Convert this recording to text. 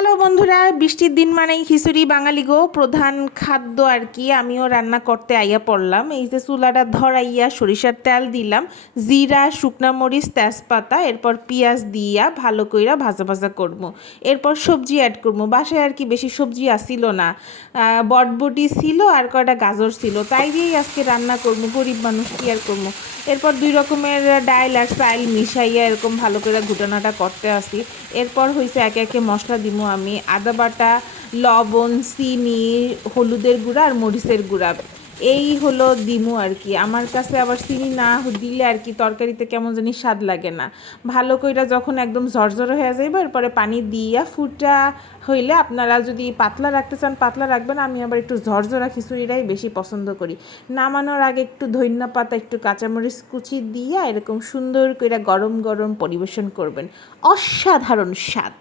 Hello বন্ধুরা, বৃষ্টির দিন মানেই খিচুড়ি বাঙালি গো প্রধান খাদ্য আর কি। আমিও রান্না করতে আইয়া পড়লাম। এই যে চুলাটা ধরাইয়া সরিষার তেল দিলাম, জিরা, শুকনা মরিচ, তেজপাতা, এরপর পেঁয়াজ দিয়া ভালো কইরা ভাজা ভাজা করবো। এরপর সবজি অ্যাড করবো। বাসায় আর কি বেশি সবজি আসিল না, বটবটি ছিল আর কয়টা গাজর ছিল, তাই দিয়েই আজকে রান্না করবো। গরিব মানুষ কি আর করবো। এরপর 2 রকমের ডাইল আর চাইল মিশাইয়া এরকম ভালো করে ঘুটানাটা করতে আসি। এরপর হয়েছে একে একে মশলা দিমু আমি। আদা বাটা, লবণ, চিনি, হলুদের গুঁড়া আর মরিচের গুঁড়া, এই হলো দিমু আর কি। আমার কাছে আবার চিনি না দিলে আর কি তরকারিতে কেমন জানি স্বাদ লাগে না। ভালো কইরা যখন একদম ঝরঝরে হয়ে যাইব, এরপরে পানি দিয়া ফুটা হইলে, আপনারা যদি পাতলা রাখতে চান পাতলা রাখবেন, আমি আবার একটু ঝরঝরা খিচুড়িটাই বেশি পছন্দ করি। নামানোর আগে একটু ধনিয়া পাতা, একটু কাঁচামরিচ কুচি দিয়া এরকম সুন্দর করে গরম গরম পরিবেশন করবেন। অসাধারণ স্বাদ।